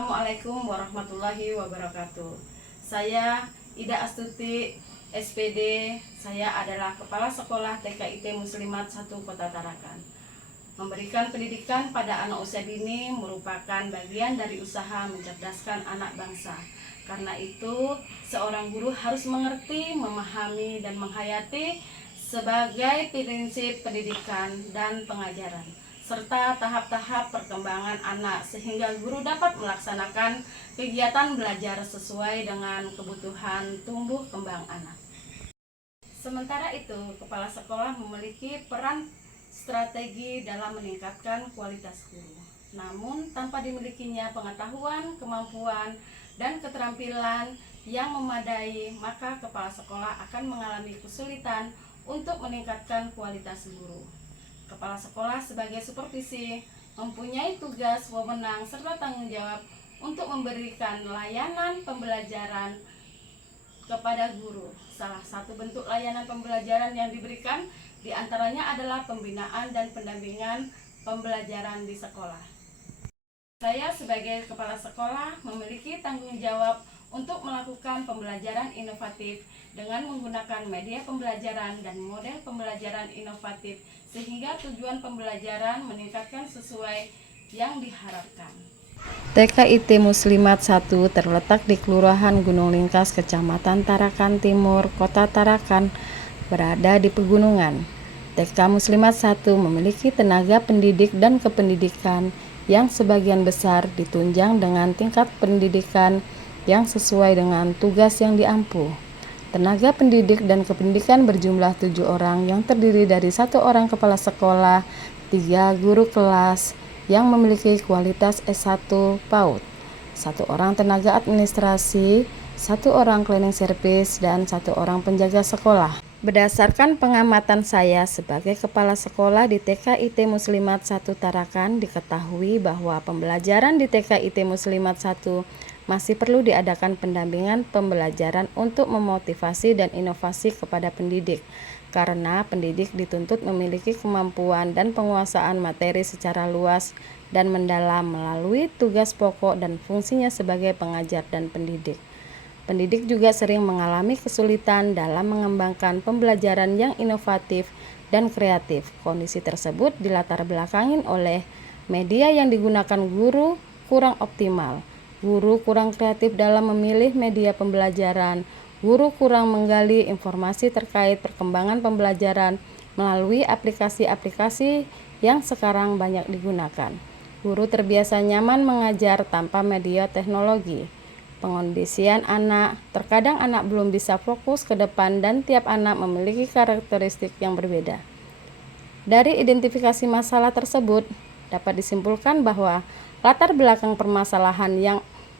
Assalamualaikum warahmatullahi wabarakatuh. Saya Ida Astuti, SPD. Saya adalah Kepala Sekolah TKIT Muslimat 1 Kota Tarakan. Memberikan pendidikan pada anak usia dini merupakan bagian dari usaha mencerdaskan anak bangsa. Karena itu, seorang guru harus mengerti, memahami, dan menghayati sebagai prinsip pendidikan dan pengajaran, serta tahap-tahap perkembangan anak sehingga guru dapat melaksanakan kegiatan belajar sesuai dengan kebutuhan tumbuh kembang anak. Sementara itu, kepala sekolah memiliki peran strategi dalam meningkatkan kualitas guru. Namun, tanpa dimilikinya pengetahuan, kemampuan, dan keterampilan yang memadai, maka kepala sekolah akan mengalami kesulitan untuk meningkatkan kualitas guru. Kepala sekolah sebagai supervisi mempunyai tugas, wewenang, serta tanggung jawab untuk memberikan layanan pembelajaran kepada guru. Salah satu bentuk layanan pembelajaran yang diberikan diantaranya adalah pembinaan dan pendampingan pembelajaran di sekolah. Saya sebagai kepala sekolah memiliki tanggung jawab untuk melakukan pembelajaran inovatif dengan menggunakan media pembelajaran dan model pembelajaran inovatif sehingga tujuan pembelajaran meningkatkan sesuai yang diharapkan. TKIT Muslimat 1 terletak di Kelurahan Gunung Lingkas, Kecamatan Tarakan Timur, Kota Tarakan, berada di pegunungan. TK Muslimat 1 memiliki tenaga pendidik dan kependidikan yang sebagian besar ditunjang dengan tingkat pendidikan yang sesuai dengan tugas yang diampu. Tenaga pendidik dan kependidikan berjumlah 7 orang yang terdiri dari 1 orang kepala sekolah, 3 guru kelas yang memiliki kualitas S1 PAUD, 1 orang tenaga administrasi, 1 orang cleaning service, dan 1 orang penjaga sekolah. Berdasarkan pengamatan saya sebagai kepala sekolah di TKIT Muslimat 1 Tarakan, diketahui bahwa pembelajaran di TKIT Muslimat 1 masih perlu diadakan pendampingan pembelajaran untuk memotivasi dan inovasi kepada pendidik, karena pendidik dituntut memiliki kemampuan dan penguasaan materi secara luas dan mendalam melalui tugas pokok dan fungsinya sebagai pengajar dan pendidik. Pendidik juga sering mengalami kesulitan dalam mengembangkan pembelajaran yang inovatif dan kreatif. Kondisi tersebut dilatar belakangin oleh media yang digunakan guru kurang optimal. Guru kurang kreatif dalam memilih media pembelajaran. Guru kurang menggali informasi terkait perkembangan pembelajaran melalui aplikasi-aplikasi yang sekarang banyak digunakan. Guru terbiasa nyaman mengajar tanpa media teknologi. Pengondisian anak, terkadang anak belum bisa fokus ke depan dan tiap anak memiliki karakteristik yang berbeda. Dari identifikasi masalah tersebut, dapat disimpulkan bahwa latar belakang permasalahan yang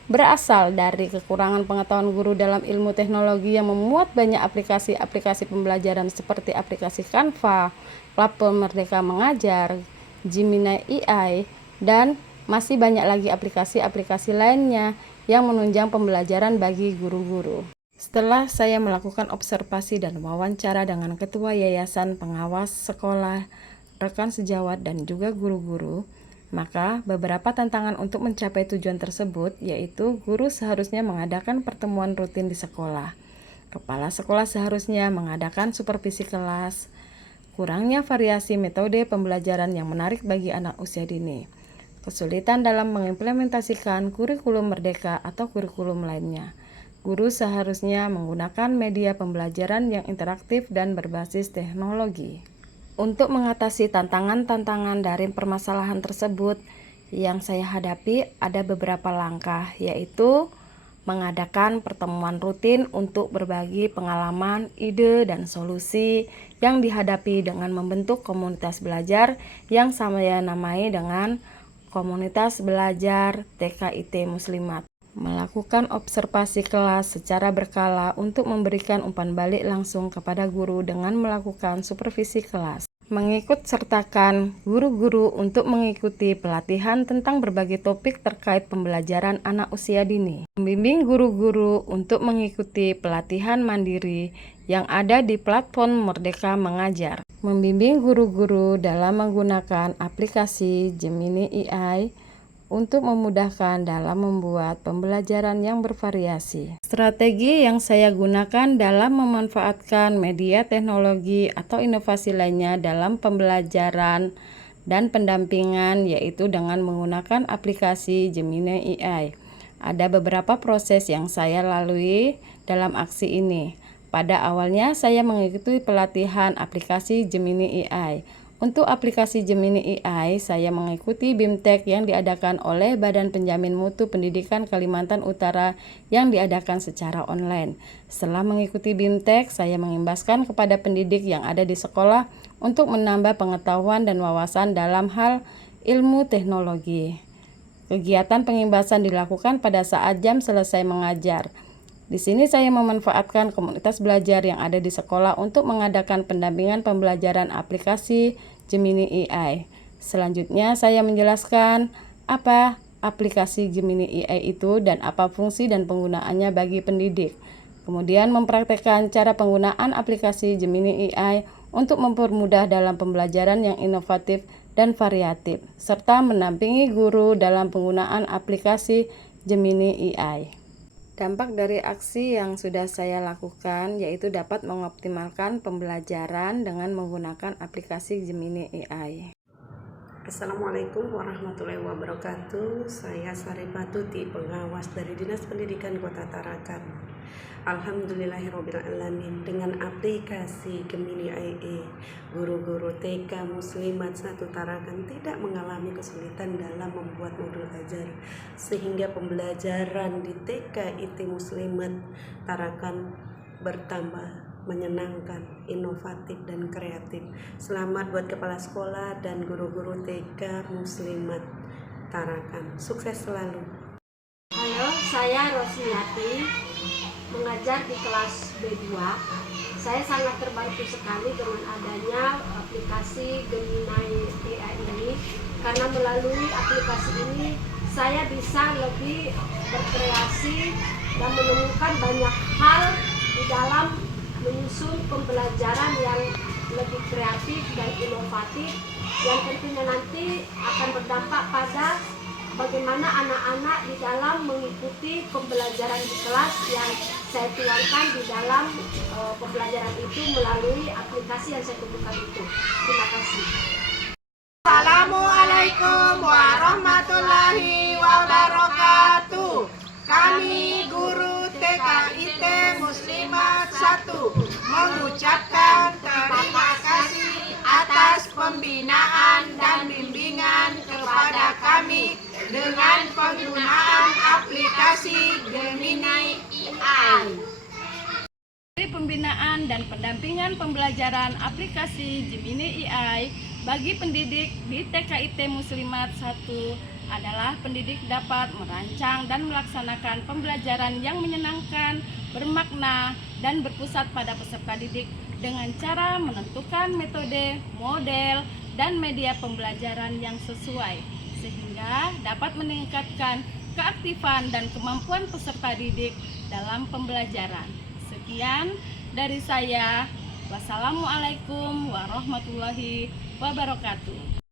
berasal dari kekurangan pengetahuan guru dalam ilmu teknologi yang memuat banyak aplikasi-aplikasi pembelajaran seperti aplikasi Canva, platform Merdeka Mengajar, Gemini AI, dan masih banyak lagi aplikasi-aplikasi lainnya yang menunjang pembelajaran bagi guru-guru. Setelah saya melakukan observasi dan wawancara dengan Ketua Yayasan Pengawas Sekolah, rekan sejawat, dan juga guru-guru, maka beberapa tantangan untuk mencapai tujuan tersebut yaitu guru seharusnya mengadakan pertemuan rutin di sekolah. Kepala sekolah seharusnya mengadakan supervisi kelas. Kurangnya variasi metode pembelajaran yang menarik bagi anak usia dini. Kesulitan dalam mengimplementasikan kurikulum merdeka atau kurikulum lainnya. Guru seharusnya menggunakan media pembelajaran yang interaktif dan berbasis teknologi. Untuk mengatasi tantangan-tantangan dari permasalahan tersebut yang saya hadapi, ada beberapa langkah, yaitu mengadakan pertemuan rutin untuk berbagi pengalaman, ide, dan solusi yang dihadapi dengan membentuk komunitas belajar yang saya namai dengan Komunitas Belajar TKIT Muslimat. Melakukan observasi kelas secara berkala untuk memberikan umpan balik langsung kepada guru dengan melakukan supervisi kelas. Mengikut sertakan guru-guru untuk mengikuti pelatihan tentang berbagai topik terkait pembelajaran anak usia dini. Membimbing guru-guru untuk mengikuti pelatihan mandiri yang ada di platform Merdeka Mengajar. Membimbing guru-guru dalam menggunakan aplikasi Gemini AI untuk memudahkan dalam membuat pembelajaran yang bervariasi. Strategi yang saya gunakan dalam memanfaatkan media teknologi atau inovasi lainnya dalam pembelajaran dan pendampingan yaitu dengan menggunakan aplikasi Gemini AI. Ada beberapa proses yang saya lalui dalam aksi ini. Pada awalnya saya mengikuti pelatihan aplikasi Gemini AI. Untuk aplikasi Gemini AI, saya mengikuti BIMTEK yang diadakan oleh Badan Penjamin Mutu Pendidikan Kalimantan Utara yang diadakan secara online. Setelah mengikuti BIMTEK, saya mengimbaskan kepada pendidik yang ada di sekolah untuk menambah pengetahuan dan wawasan dalam hal ilmu teknologi. Kegiatan pengimbasan dilakukan pada saat jam selesai mengajar. Di sini saya memanfaatkan komunitas belajar yang ada di sekolah untuk mengadakan pendampingan pembelajaran aplikasi Gemini AI. Selanjutnya saya menjelaskan apa aplikasi Gemini AI itu dan apa fungsi dan penggunaannya bagi pendidik. Kemudian mempraktekkan cara penggunaan aplikasi Gemini AI untuk mempermudah dalam pembelajaran yang inovatif dan variatif, serta mendampingi guru dalam penggunaan aplikasi Gemini AI. Dampak dari aksi yang sudah saya lakukan yaitu dapat mengoptimalkan pembelajaran dengan menggunakan aplikasi Gemini AI. Assalamualaikum warahmatullahi wabarakatuh. Saya Saripatuti, pengawas dari Dinas Pendidikan Kota Tarakan. Alhamdulillahirrabbilalamin, dengan aplikasi Gemini AI, guru-guru TK Muslimat 1 Tarakan tidak mengalami kesulitan dalam membuat modul ajar, sehingga pembelajaran di TK IT Muslimat Tarakan bertambah menyenangkan, inovatif, dan kreatif. Selamat buat kepala sekolah dan guru-guru TK Muslimat Tarakan. Sukses selalu. Halo, saya Rosniati, mengajar di kelas B2. Saya sangat terbantu sekali dengan adanya aplikasi Gemini AI ini, karena melalui aplikasi ini saya bisa lebih berkreasi dan menemukan banyak hal di dalam menyusun pembelajaran yang lebih kreatif dan inovatif, yang tentunya nanti akan berdampak pada bagaimana anak-anak di dalam mengikuti pembelajaran di kelas yang saya tuangkan di dalam pembelajaran itu melalui aplikasi yang saya tunjukkan itu. Terima kasih. Assalamualaikum warahmatullahi wabarakatuh. Kami guru TKIT Muslimat 1 mengucapkan terima kasih atas pembinaan dan bimbingan kepada kami dengan penggunaan aplikasi Gemini AI. Pembinaan dan pendampingan pembelajaran aplikasi Gemini AI bagi pendidik di TKIT Muslimat 1 adalah pendidik dapat merancang dan melaksanakan pembelajaran yang menyenangkan, bermakna, dan berpusat pada peserta didik dengan cara menentukan metode, model, dan media pembelajaran yang sesuai, sehingga dapat meningkatkan keaktifan dan kemampuan peserta didik dalam pembelajaran. Sekian dari saya. Wassalamualaikum warahmatullahi wabarakatuh.